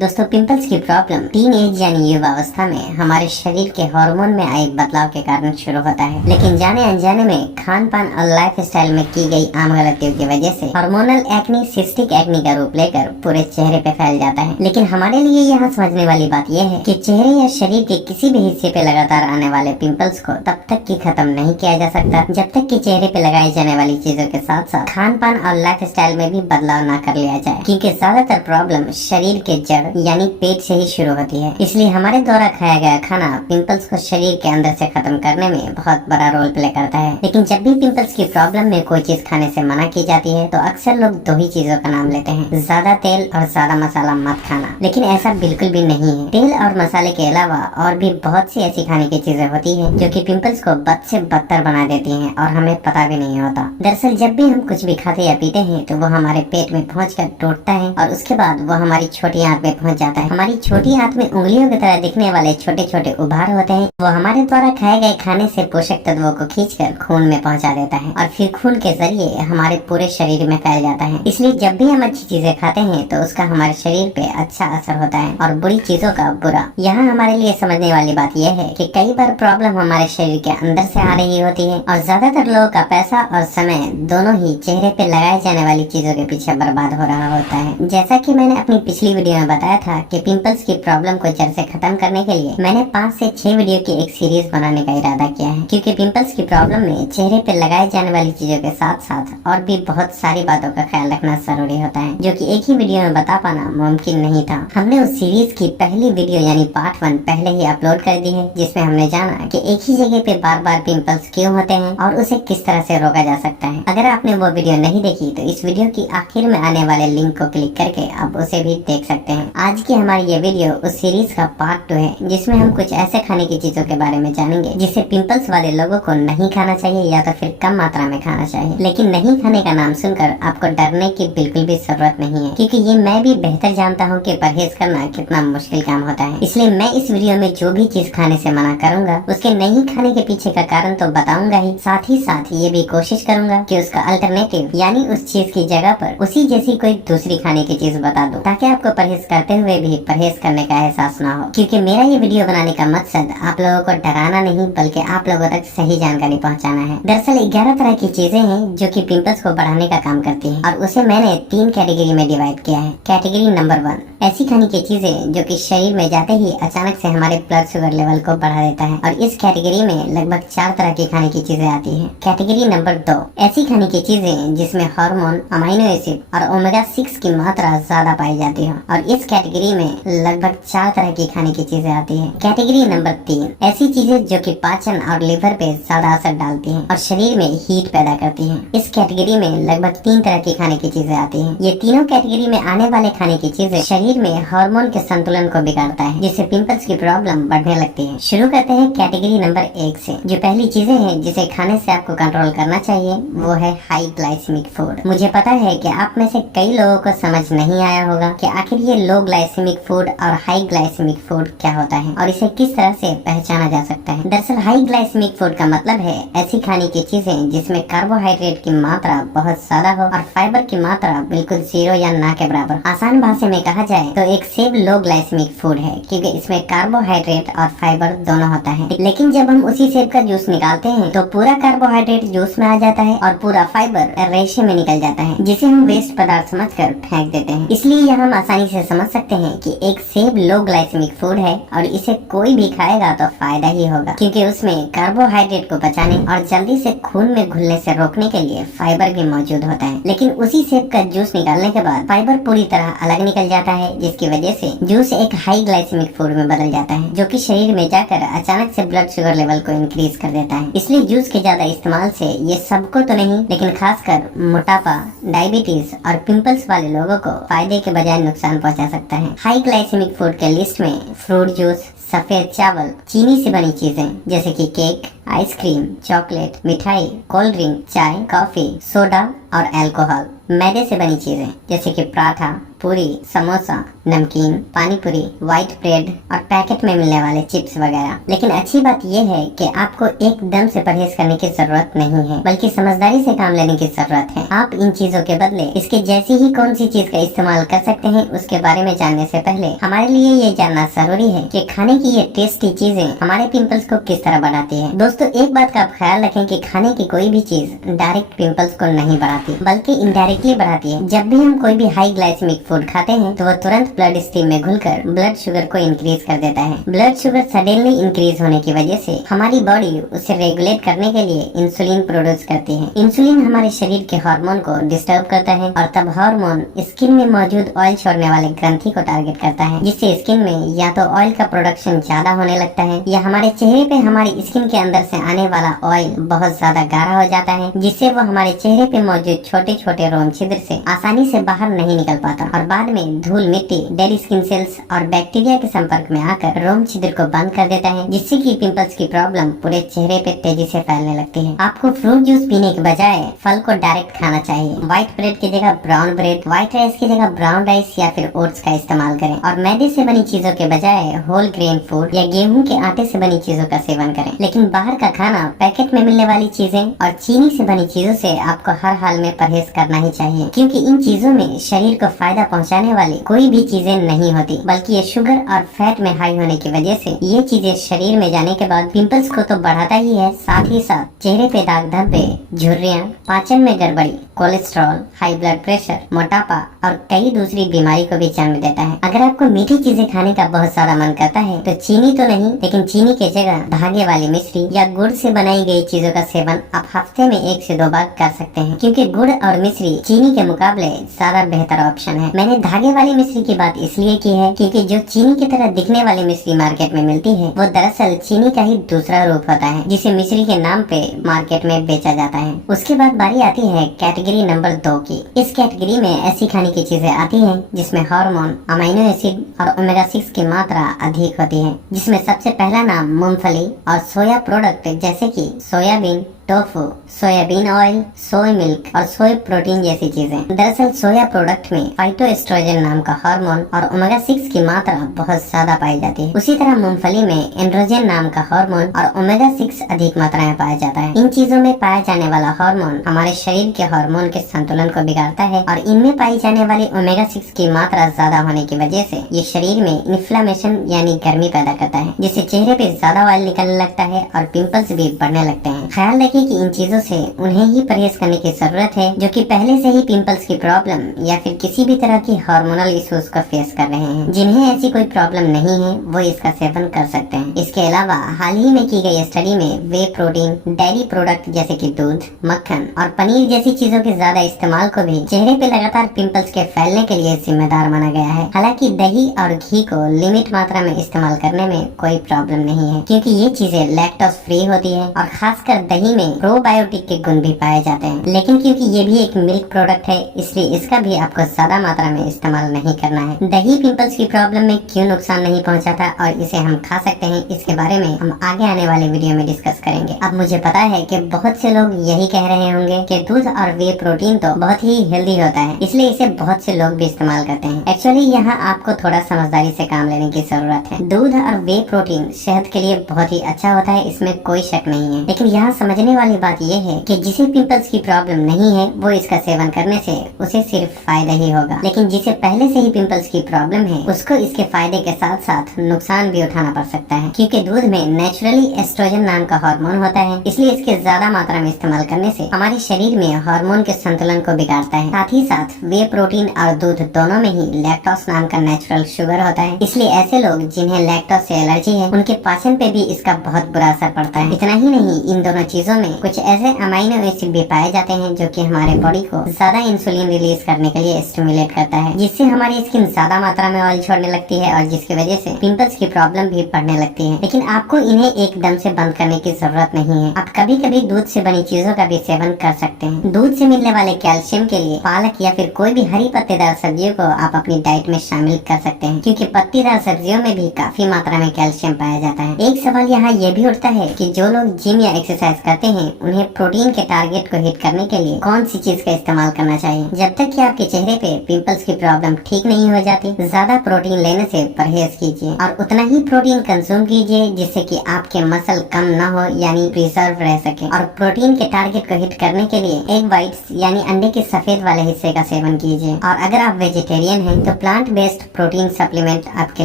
दोस्तों, पिंपल्स की problem teen age यानी युवावस्था में हमारे शरीर के हार्मोन में आए बदलाव के कारण शुरू होता है। लेकिन जाने अनजाने में खान पान और लाइफ स्टाइल में की गई आम गलतियों की वजह से हार्मोनल एक्ने सिस्टिक एक्ने का रूप लेकर पूरे चेहरे पे फैल जाता है। लेकिन हमारे लिए यहाँ समझने वाली बात यह है कि चेहरे या शरीर के किसी भी हिस्से पे लगातार आने वाले पिंपल्स को तब तक की खत्म नहीं किया जा सकता जब तक कि चेहरे पे लगाई जाने वाली चीजों के साथ साथ खान पान और लाइफ स्टाइल में भी बदलाव न कर लिया जाए, क्योंकि ज्यादातर प्रॉब्लम शरीर के जड़ यानी पेट से ही शुरू होती है। इसलिए हमारे द्वारा खाया गया खाना पिंपल्स को शरीर के अंदर से खत्म करने में बहुत बड़ा रोल प्ले करता है। लेकिन जब भी पिंपल्स की प्रॉब्लम में कोई चीज खाने से मना की जाती है तो अक्सर लोग दो ही चीजों का नाम लेते हैं, ज्यादा तेल और ज्यादा मसाला मत खाना। लेकिन ऐसा बिल्कुल भी नहीं है। तेल और मसाले के अलावा और भी बहुत सी ऐसी खाने की चीजें होती है जो कि पिंपल्स को बद से बदतर बना देती है और हमें पता भी नहीं होता। दरअसल जब भी हम कुछ भी खाते या पीते हैं तो वो हमारे पेट में पहुँच टूटता है और उसके बाद वो हमारी छोटी आंत में पहुँच जाता है। हमारी छोटी आंत में उंगलियों की तरह दिखने वाले छोटे छोटे उभार होते हैं। वो हमारे द्वारा खाए गए खाने से पोषक तत्वों को खींचकर खून में पहुंचा देता है और फिर खून के जरिए हमारे पूरे शरीर में फैल जाता है। इसलिए जब भी हम अच्छी चीजें खाते हैं तो उसका हमारे शरीर पे अच्छा असर होता है और बुरी चीजों का बुरा। यहाँ हमारे लिए समझने वाली बात यह है कि कई बार प्रॉब्लम हमारे शरीर के अंदर से आ रही होती है और ज्यादातर लोगों का पैसा और समय दोनों ही चेहरे पे लगाए जाने वाली चीजों के पीछे बर्बाद हो रहा होता है। जैसा कि मैंने अपनी पिछली वीडियो में बताया था कि पिंपल्स की प्रॉब्लम को जड़ से खत्म करने के लिए मैंने 5 से 6 वीडियो की एक सीरीज बनाने का इरादा किया है, क्योंकि पिंपल्स की प्रॉब्लम में चेहरे पे लगाए जाने वाली चीजों के साथ साथ और भी बहुत सारी बातों का ख्याल रखना जरूरी होता है, जो कि एक ही वीडियो में बता पाना मुमकिन नहीं था। हमने उस सीरीज की पहली वीडियो यानी पार्ट 1 पहले ही अपलोड कर दी है, जिसमें हमने जाना कि एक ही जगह पे बार बार पिंपल्स क्यों होते हैं और उसे किस तरह से रोका जा सकता है। अगर आपने वो वीडियो नहीं देखी तो इस वीडियो की आखिर में आने वाले लिंक को क्लिक करके आप उसे भी देख सकते हैं। आज की हमारी ये वीडियो उस सीरीज का पार्ट 2 है, जिसमें हम कुछ ऐसे खाने की चीजों के बारे में जानेंगे जिसे पिंपल्स वाले लोगों को नहीं खाना चाहिए या तो फिर कम मात्रा में खाना चाहिए। लेकिन नहीं खाने का नाम सुनकर आपको डरने की बिल्कुल भी जरूरत नहीं है, क्योंकि ये मैं भी बेहतर जानता हूँ कि परहेज करना कितना मुश्किल काम होता है। इसलिए मैं इस वीडियो में जो भी चीज खाने से मना करूंगा उसके नहीं खाने के पीछे का कारण तो बताऊंगा ही, साथ ही साथ ये भी कोशिश करूंगा कि उसका अल्टरनेटिव यानी उस चीज की जगह पर उसी जैसी कोई दूसरी खाने की चीज बता दूं, ताकि आपको परहेज करते हुए भी परहेज करने का एहसास ना हो। क्योंकि मेरा ये वीडियो बनाने का मकसद आप लोगों को डराना नहीं बल्कि आप लोगों तक सही जानकारी पहुंचाना है। दरअसल 11 तरह की चीजें हैं जो कि पिंपल्स को बढ़ाने का काम करती हैं और उसे मैंने 3 कैटेगरी में डिवाइड किया है। कैटेगरी नंबर 1, ऐसी खाने की चीजें जो कि शरीर में जाते ही अचानक से हमारे ब्लड शुगर लेवल को बढ़ा देता है और इस कैटेगरी में लगभग 4 तरह की खाने की चीजें आती है। कैटेगरी नंबर 2, ऐसी खाने की चीजें जिसमें हार्मोन, अमाइनो एसिड और ओमेगा 6 की मात्रा ज्यादा पाई जाती है और इस कैटेगरी में लगभग 4 तरह की खाने की चीजें आती है। कैटेगरी नंबर 3, ऐसी चीजें जो कि पाचन और लिवर पे ज्यादा असर डालती हैं और शरीर में हीट पैदा करती हैं। इस कैटेगरी में लगभग 3 तरह की खाने की चीजें आती हैं। ये तीनों कैटेगरी में आने वाले खाने की चीजें शरीर में हार्मोन के संतुलन को बिगाड़ता है, जिससे पिंपल्स की प्रॉब्लम बढ़ने लगती है। शुरू करते हैं कैटेगरी नंबर 1 से। जो पहली चीजें हैं जिसे खाने से आपको कंट्रोल करना चाहिए वो है हाई ग्लाइसेमिक फूड। मुझे पता है कि आप में से कई लोगों को समझ नहीं आया होगा कि आखिर ये लो ग्लाइसेमिक फूड और हाई ग्लाइसेमिक फूड क्या होता है और इसे किस तरह से पहचाना जा सकता है। दरअसल हाई ग्लाइसेमिक फूड का मतलब है ऐसी खाने की चीजें जिसमें कार्बोहाइड्रेट की मात्रा बहुत ज्यादा हो और फाइबर की मात्रा बिल्कुल 0 या ना के बराबर। आसान भाषा में कहा जाए तो एक सेब लो ग्लाइसेमिक फूड है, क्योंकि इसमें कार्बोहाइड्रेट और फाइबर दोनों होता है। लेकिन जब हम उसी सेब का जूस निकालते हैं तो पूरा कार्बोहाइड्रेट जूस में आ जाता है और पूरा फाइबर रेशे में निकल जाता है, जिसे हम वेस्ट पदार्थ समझकर फेंक देते हैं। इसलिए यहाँ हम आसानी से समझ सकते हैं कि एक सेब लो ग्लाइसेमिक फूड है और इसे कोई भी खाएगा तो फायदा ही होगा, क्योंकि उसमें कार्बोहाइड्रेट को बचाने और जल्दी से खून में घुलने से रोकने के लिए फाइबर भी मौजूद होता है। लेकिन उसी सेब का जूस निकालने के बाद फाइबर पूरी तरह अलग निकल जाता है, जिसकी वजह से जूस एक हाई ग्लाइसेमिक फूड में बदल जाता है, जो कि शरीर में जाकर अचानक से ब्लड शुगर लेवल को इंक्रीज कर देता है। इसलिए जूस के ज्यादा इस्तेमाल से ये सबको तो नहीं लेकिन खासकर मोटापा, डायबिटीज और पिंपल्स वाले लोगों को फायदे के बजाय नुकसान पहुंचा सकता है। हाई ग्लाइसेमिक फूड के लिस्ट में फ्रूट जूस, सफेद चावल, चीनी से बनी चीजें जैसे कि केक, आइसक्रीम, चॉकलेट, मिठाई, कोल्ड ड्रिंक, चाय, कॉफी, सोडा और अल्कोहल। मैदे से बनी चीजें जैसे कि पराठा, पूरी, समोसा, नमकीन, पानी पूरी, व्हाइट ब्रेड और पैकेट में मिलने वाले चिप्स वगैरह। लेकिन अच्छी बात यह है कि आपको एकदम से परहेज करने की जरूरत नहीं है, बल्कि समझदारी से काम लेने की जरूरत है। आप इन चीजों के बदले इसके जैसी ही कौन सी चीज का इस्तेमाल कर सकते हैं, उसके बारे में जानने से पहले हमारे लिए ये जानना जरूरी है कि खाने की ये टेस्टी चीजें हमारे पिंपल्स को किस तरह बढ़ाती है। दोस्तों, एक बात का आप ख्याल रखें कि खाने की कोई भी चीज डायरेक्ट पिंपल्स को नहीं बढ़ाती, बल्कि इनडायरेक्टली बढ़ाती है। जब भी हम कोई भी हाई ग्लाइसेमिक फूड खाते हैं तो वो तुरंत ब्लड स्ट्रीम में घुलकर ब्लड शुगर को इंक्रीज कर देता है। ब्लड शुगर सडनली इंक्रीज होने की वजह से हमारी बॉडी उसे रेगुलेट करने के लिए इंसुलिन प्रोड्यूस करती है। इंसुलिन हमारे शरीर के हार्मोन को डिस्टर्ब करता है और तब हार्मोन स्किन में मौजूद ऑयल छोड़ने वाले ग्रंथि को टारगेट करता है, जिससे स्किन में या तो ऑयल का प्रोडक्शन ज्यादा होने लगता है या हमारे चेहरे पे हमारी स्किन के अंदर से आने वाला ऑयल बहुत ज्यादा गाढ़ा हो जाता है, जिससे वो हमारे चेहरे पे मौजूद छोटे छोटे रोम छिद्र से आसानी से बाहर नहीं निकल पाता और बाद में धूल मिट्टी, डेड स्किन सेल्स और बैक्टीरिया के संपर्क में आकर रोम छिद्र को बंद कर देता है, जिससे कि पिंपल्स की प्रॉब्लम पूरे चेहरे पे तेजी से फैलने लगती है। आपको फ्रूट जूस पीने के बजाय फल को डायरेक्ट खाना चाहिए। व्हाइट ब्रेड की जगह ब्राउन ब्रेड, व्हाइट राइस की जगह ब्राउन राइस या फिर ओट्स का इस्तेमाल करें और मैदे से बनी चीजों के बजाय होल ग्रेन फूड या गेहूं के आटे से बनी चीजों का सेवन करें। लेकिन बाहर का खाना, पैकेट में मिलने वाली चीजें और चीनी से बनी चीजों से आपको हर हाल में परहेज करना ही चाहिए, क्योंकि इन चीजों में शरीर को फायदा पहुंचाने वाली कोई भी चीजें नहीं होती, बल्कि ये शुगर और फैट में हाई होने की वजह से ये चीजें शरीर में जाने के बाद पिंपल्स को तो बढ़ाता ही है, साथ ही साथ चेहरे पे दाग धब्बे, झुर्रियां, पाचन में गड़बड़ी, कोलेस्ट्रॉल, हाई ब्लड प्रेशर, मोटापा और कई दूसरी बीमारी को भी जन्म देता है। अगर आपको मीठी चीजें खाने का बहुत सारा मन करता है तो चीनी तो नहीं, लेकिन चीनी के जगह धागे वाली मिश्री या गुड़ से बनाई गई चीजों का सेवन आप हफ्ते में 1 से 2 बार कर सकते हैं, क्योंकि गुड़ और मिश्री चीनी के मुकाबले ज्यादा बेहतर ऑप्शन है। मैंने धागे वाली मिश्री की बात इसलिए की है क्योंकि जो चीनी की तरह दिखने वाली मिश्री मार्केट में मिलती है वो दरअसल चीनी का ही दूसरा रूप होता है, जिसे मिश्री के नाम पे मार्केट में बेचा जाता है। उसके बाद बारी आती है कैटेगरी नंबर 2 की। इस कैटेगरी में ऐसी खाने की चीजें आती हैं जिसमें हार्मोन, अमीनो एसिड और ओमेगा 6 की मात्रा अधिक होती है, जिसमें सबसे पहला नाम मूंगफली और सोया प्रोडक्ट जैसे कि सोयाबीन, टोफू, सोयाबीन ऑयल, सोय मिल्क और सोय प्रोटीन जैसी चीजें। दरअसल सोया प्रोडक्ट में फाइटोएस्ट्रोजन नाम का हार्मोन और ओमेगा 6 की मात्रा बहुत ज्यादा पाई जाती है। उसी तरह मूंगफली में एंड्रोजन नाम का हार्मोन और ओमेगा 6 अधिक मात्रा में पाया जाता है। इन चीजों में पाया जाने वाला हार्मोन हमारे शरीर के हार्मोन के संतुलन को बिगाड़ता है और इनमें पाई जाने वाली ओमेगा 6 की मात्रा ज्यादा होने की वजह से ये शरीर में इन्फ्लेमेशन यानी गर्मी पैदा करता है, जिससे चेहरे पे ज्यादा ऑयल निकलने लगता है और पिंपल्स भी बढ़ने लगते हैं। ख्याल रखिए कि इन चीजों से उन्हें ही परहेज करने की जरूरत है जो कि पहले से ही पिंपल्स की प्रॉब्लम या फिर किसी भी तरह की हार्मोनल इश्यूज को फेस कर रहे हैं। जिन्हें ऐसी कोई प्रॉब्लम नहीं है वो इसका सेवन कर सकते हैं। इसके अलावा हाल ही में की गई स्टडी में वे प्रोटीन, डेयरी प्रोडक्ट जैसे कि दूध, मक्खन और पनीर जैसी चीजों के ज्यादा इस्तेमाल को भी चेहरे पे लगातार पिंपल्स के फैलने के लिए जिम्मेदार माना गया है। हालांकि दही और घी को लिमिट मात्रा में इस्तेमाल करने में कोई प्रॉब्लम नहीं है, क्योंकि ये चीजें लैक्टोज फ्री होती है और खासकर दही में प्रोबायोटिक के गुण भी पाए जाते हैं। लेकिन क्योंकि ये भी एक मिल्क प्रोडक्ट है, इसलिए इसका भी आपको ज्यादा मात्रा में इस्तेमाल नहीं करना है। दही पिंपल्स की प्रॉब्लम में क्यों नुकसान नहीं पहुंचाता और इसे हम खा सकते हैं, इसके बारे में हम आगे आने वाले वीडियो में डिस्कस करेंगे। अब मुझे पता है कि बहुत से लोग यही कह रहे होंगे कि दूध और वे प्रोटीन तो बहुत ही हेल्दी होता है, इसलिए इसे बहुत से लोग भी इस्तेमाल करते हैं। एक्चुअली यहाँ आपको थोड़ा समझदारी से काम लेने की जरूरत है। दूध और वे प्रोटीन सेहत के लिए बहुत ही अच्छा होता है, इसमें कोई शक नहीं है। लेकिन यहाँ समझने वाली बात यह है कि जिसे पिंपल्स की प्रॉब्लम नहीं है वो इसका सेवन करने से उसे सिर्फ फायदा ही होगा, लेकिन जिसे पहले से ही पिंपल्स की प्रॉब्लम है उसको इसके फायदे के साथ साथ नुकसान भी उठाना पड़ सकता है, क्योंकि दूध में नेचुरली एस्ट्रोजन नाम का हार्मोन होता है। इसलिए इसके ज्यादा मात्रा में इस्तेमाल करने से हमारे शरीर में हार्मोन के संतुलन को बिगाड़ता है। साथ ही साथ वे प्रोटीन और दूध दोनों में ही लैक्टोज नाम का नेचुरल शुगर होता है। इसलिए ऐसे लोग जिन्हें लैक्टोज से एलर्जी है उनके पाचन पे भी इसका बहुत बुरा असर पड़ता है। इतना ही नहीं, इन दोनों चीजों में कुछ ऐसे अमाइनो एसिड भी पाए जाते हैं जो कि हमारे बॉडी को ज्यादा इंसुलिन रिलीज करने के लिए स्टिमुलेट करता है, जिससे हमारी स्किन ज्यादा मात्रा में ऑयल छोड़ने लगती है और जिसकी वजह से पिंपल्स की प्रॉब्लम भी बढ़ने लगती है। लेकिन आपको इन्हें एकदम से बंद करने की जरूरत नहीं है। आप कभी कभी दूध से बनी चीजों का भी सेवन कर सकते हैं। दूध से मिलने वाले कैल्शियम के लिए पालक या फिर कोई भी हरी पत्तेदार सब्जियों को आप अपनी डाइट में शामिल कर सकते हैं, क्योंकि पत्तेदार सब्जियों में भी काफी मात्रा में कैल्शियम पाया जाता है। एक सवाल यहाँ ये भी उठता है कि जो लोग जिम या एक्सरसाइज करते हैं उन्हें प्रोटीन के टारगेट को हिट करने के लिए कौन सी चीज का इस्तेमाल करना चाहिए। जब तक कि आपके चेहरे पे पिंपल्स की प्रॉब्लम ठीक नहीं हो जाती, ज्यादा प्रोटीन लेने से परहेज कीजिए और उतना ही प्रोटीन कंज्यूम कीजिए जिससे कि आपके मसल कम न हो, यानी प्रिजर्व रह सके। और प्रोटीन के टारगेट को हिट करने के लिए एग व्हाइट्स यानी अंडे के सफेद वाले हिस्से का सेवन कीजिए। और अगर आप वेजिटेरियन हैं तो प्लांट बेस्ड प्रोटीन सप्लीमेंट आपके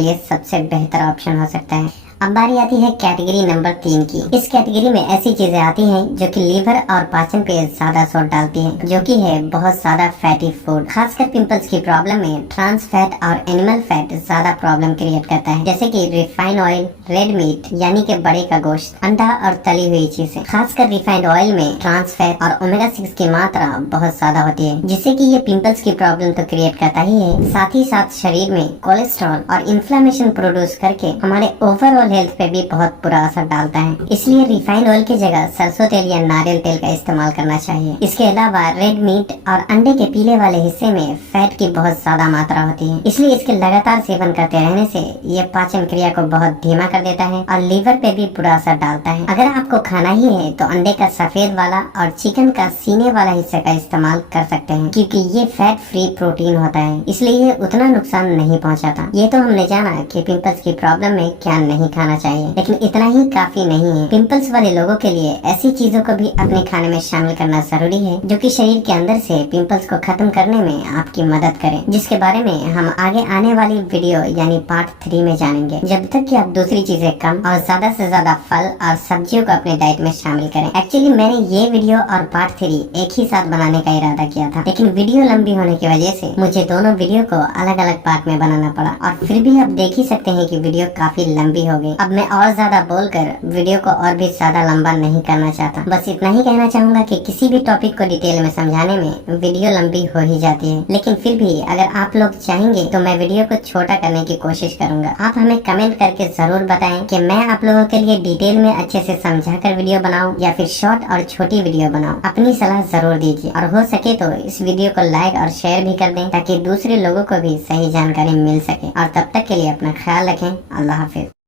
लिए सबसे बेहतर ऑप्शन हो सकता है। अब बारी आती है कैटेगरी नंबर 3 की। इस कैटेगरी में ऐसी चीजें आती हैं जो कि लीवर और पाचन पे ज्यादा असर डालती हैं, जो कि है बहुत ज्यादा फैटी फूड। खासकर पिंपल्स की प्रॉब्लम में ट्रांस फैट और एनिमल फैट ज्यादा प्रॉब्लम क्रिएट करता है, जैसे कि रिफाइंड ऑयल, रेड मीट यानी कि बड़े का गोश्त, अंडा और तली हुई चीजें। खासकर रिफाइंड ऑयल में ट्रांस फैट और ओमेगा 6 की मात्रा बहुत ज्यादा होती है, जिससे कि ये पिंपल्स की प्रॉब्लम तो क्रिएट करता ही है, साथ ही साथ शरीर में कोलेस्ट्रॉल और इन्फ्लेमेशन प्रोड्यूस करके हमारे ओवरऑल हेल्थ पे भी बहुत बुरा असर डालता है। इसलिए रिफाइंड ऑयल की जगह सरसों तेल या नारियल तेल का इस्तेमाल करना चाहिए। इसके अलावा रेड मीट और अंडे के पीले वाले हिस्से में फैट की बहुत ज्यादा मात्रा होती है, इसलिए इसके लगातार सेवन करते रहने से ये पाचन क्रिया को बहुत धीमा कर देता है और लीवर पे भी बुरा असर डालता है। अगर आपको खाना ही है तो अंडे का सफेद वाला और चिकन का सीने वाला हिस्से का इस्तेमाल कर सकते हैं, क्योंकि ये फैट फ्री प्रोटीन होता है, इसलिए ये उतना नुकसान नहीं पहुंचाता। ये तो हमने जाना कि पिंपल्स की प्रॉब्लम में क्या नहीं खाना चाहिए, लेकिन इतना ही काफी नहीं है। पिंपल्स वाले लोगों के लिए ऐसी चीजों को भी अपने खाने में शामिल करना जरूरी है जो कि शरीर के अंदर से पिंपल्स को खत्म करने में आपकी मदद करें, जिसके बारे में हम आगे आने वाली वीडियो यानी पार्ट 3 में जानेंगे। जब तक कि आप दूसरी चीजें कम और ज्यादा से ज्यादा फल और सब्जियों को अपने डाइट में शामिल करें। एक्चुअली मैंने ये वीडियो और पार्ट 3 एक ही साथ बनाने का इरादा किया था, लेकिन वीडियो लंबी होने की वजह से मुझे दोनों वीडियो को अलग अलग पार्ट में बनाना पड़ा, और फिर भी आप देख ही सकते हैं कि वीडियो काफी लंबी हो गई। अब मैं और ज्यादा बोलकर वीडियो को और भी ज्यादा लंबा नहीं करना चाहता। बस इतना ही कहना चाहूंगा कि किसी भी टॉपिक को डिटेल में समझाने में वीडियो लंबी हो ही जाती है, लेकिन फिर भी अगर आप लोग चाहेंगे तो मैं वीडियो को छोटा करने की कोशिश करूंगा। आप हमें कमेंट करके जरूर बताएं कि मैं आप लोगों के लिए डिटेल में अच्छे से समझाकर वीडियो बनाऊं या फिर शॉर्ट और छोटी वीडियो बनाऊं। अपनी सलाह जरूर दीजिए और हो सके तो इस वीडियो को लाइक और शेयर भी कर दें ताकि दूसरे लोगों को भी सही जानकारी मिल सके। और तब तक के लिए अपना ख्याल रखें। अल्लाह हाफिज।